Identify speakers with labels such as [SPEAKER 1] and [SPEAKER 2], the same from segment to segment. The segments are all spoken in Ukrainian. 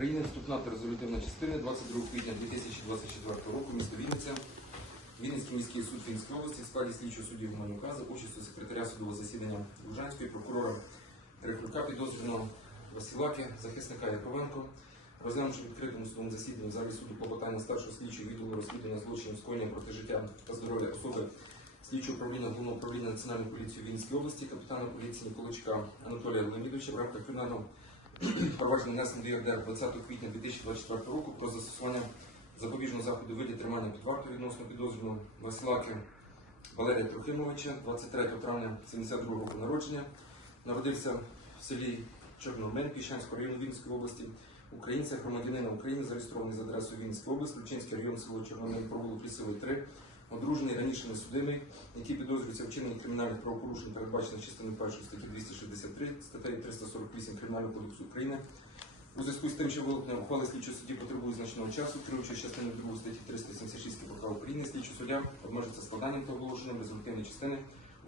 [SPEAKER 1] України, вступна та резолютивна частина 22 квітня 2024 року, місто Вінниця, Вінницький міський суд Вінницької області, складі слідчого судді Гуменюка за участю секретаря судового засідання Лужанської, прокурора Рехлюка, підозрюваного Василаки, захисника Яковенко, розглянувши відкритому судовому засіданні в залі суду клопотання старшого слідчого відділу розслідування злочинів скоєння проти життя та здоров'я особи слідчого управління Головного управління Національної поліції Вінницької області, капітана поліції Николичка Анатолія Леонідовича в рамках кримінального провадження внесено до ЄРДР 20 квітня 2024 року про застосування запобіжного заходу виді тримання під вартою відносно підозрюваного Василаки Валерія Трохимовича 23 травня 72 року народження. Народився в селі Чорномен Піщанського району Вінницької області. Українця, громадянина України, зареєстрований за адресою Вінницька область, Лучинський район, село Чорномен, провулок Лісовий 3, одружений раніше несудимий, який підозрюється вчиненні кримінальних правопорушень, передбачених частиною 1 статті 263, статтею 348 Кримінального кодексу України. У зв'язку з тим, що вилучення ухвали слідчого судді потребує значного часу, керуючи частиною 2 статті 376 КПК України, слідчий суддя обмежиться складанням та оголошенням результативної частини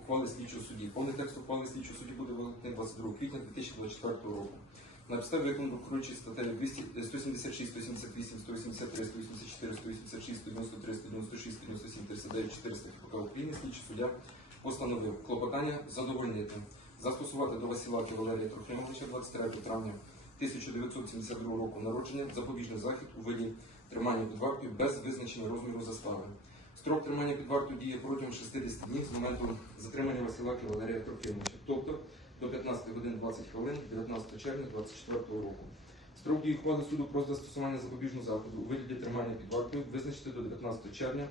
[SPEAKER 1] ухвали слідчого судді. Повний текст ухвали слідчого судді буде вилучений 22 квітня 2024 року. На підставі статтею 200 176, 178, 183, 184, 186, 193, 196, 197, 39, 400 КПК України, слідчий суддя постановив. Клопотання задовольнити, застосувати до Василаки Валерія Трохимовича 23 травня 1972 року народження. Запобіжний захід у виді тримання під вартою без визначення розміру застави. Строк тримання під вартою діє протягом 60 днів з моменту затримання Василаки Валерія Трохимовича, тобто до 15 годин 20 хвилин 19 червня 2024 року. Строк дії ухвали суду про застосування запобіжного заходу у вигляді тримання під вартою визначити до 19 червня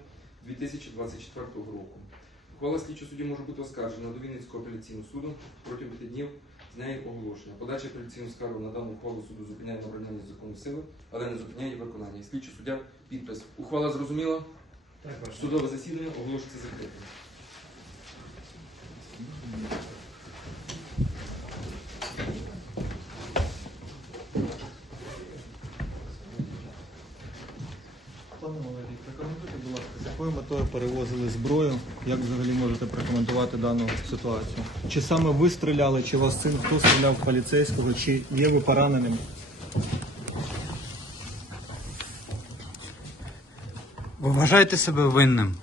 [SPEAKER 1] 2024 року. Ухвала слідчого судді може бути оскаржена до Вінницького апеляційного суду протягом 5 днів з неї оголошення. Подача апеляційного скаргу на дану ухвалу суду зупиняє набрання законної сили, але не зупиняє її виконання. Слідчий суддя підпис. Ухвала зрозуміла.
[SPEAKER 2] Так.
[SPEAKER 1] Судове засідання оголошується закритим.
[SPEAKER 2] Метою перевозили зброю? Як взагалі можете прокоментувати дану ситуацію? Чи саме ви стріляли, чи вас син хто стріляв в поліцейського, чи є ви пораненим?
[SPEAKER 3] Ви вважаєте себе винним?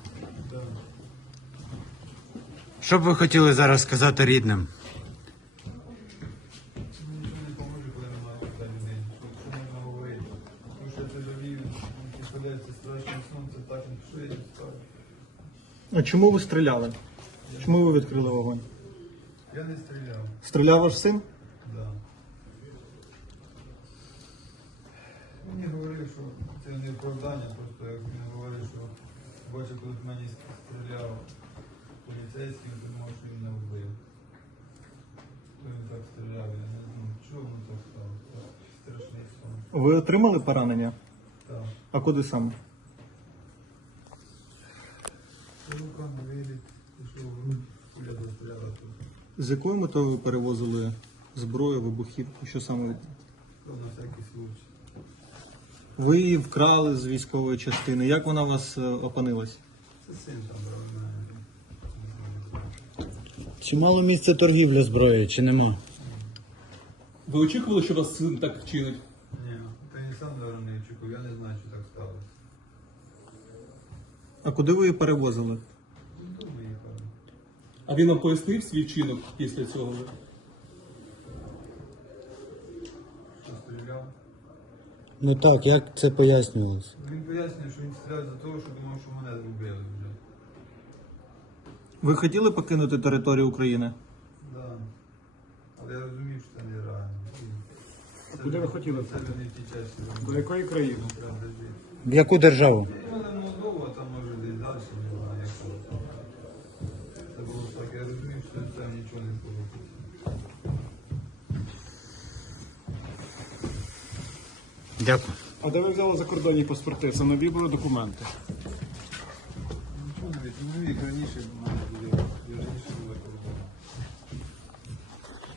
[SPEAKER 3] Що б ви хотіли зараз сказати рідним?
[SPEAKER 4] Представляється страшним сном, це так, я їм.
[SPEAKER 2] А чому ви стріляли? Чому ви відкрили вогонь?
[SPEAKER 4] Я не стріляв,
[SPEAKER 2] Стріляв ваш син?
[SPEAKER 4] да. Мені говорив, що це не оправдання, просто як він говорив, що бачив, коли в мені стріляв поліцейський, він думав, що він не вбив. То він так стріляв, я не знаю, чого воно так стало. Так, страшний сон.
[SPEAKER 2] Ви отримали поранення? А куди саме? З якою метою ви перевозили зброю, вибухівку? Що саме?
[SPEAKER 4] На всякий случай.
[SPEAKER 2] Ви її вкрали з військової частини. Як вона у вас е, опинилась?
[SPEAKER 4] Це син там брав.
[SPEAKER 3] Чи мало місця торгівля зброєю, чи нема?
[SPEAKER 5] Ви очікували, що вас син так вчинить?
[SPEAKER 4] Ні, то він сам зараз не очікував, я не знаю, що так.
[SPEAKER 2] А куди ви її перевозили?
[SPEAKER 5] А він вам пояснив свій вчинок після цього?
[SPEAKER 4] Що стріляв.
[SPEAKER 3] Ну так, як це пояснювалося?
[SPEAKER 4] Він пояснює, що він стріляв за того, що думав, що мене зробили вже.
[SPEAKER 2] Ви хотіли покинути територію України?
[SPEAKER 4] Да. Але я розумів, що це нереально. І
[SPEAKER 6] куди ви хотіли?
[SPEAKER 4] Це не в тій часі.
[SPEAKER 6] До якої країни?
[SPEAKER 3] В яку державу?
[SPEAKER 4] Це нічого не було.
[SPEAKER 3] Дякую.
[SPEAKER 6] А де ви взяли закордонні паспорти? Саме нові були документи.
[SPEAKER 4] Нічого не від. Ну, їх раніше в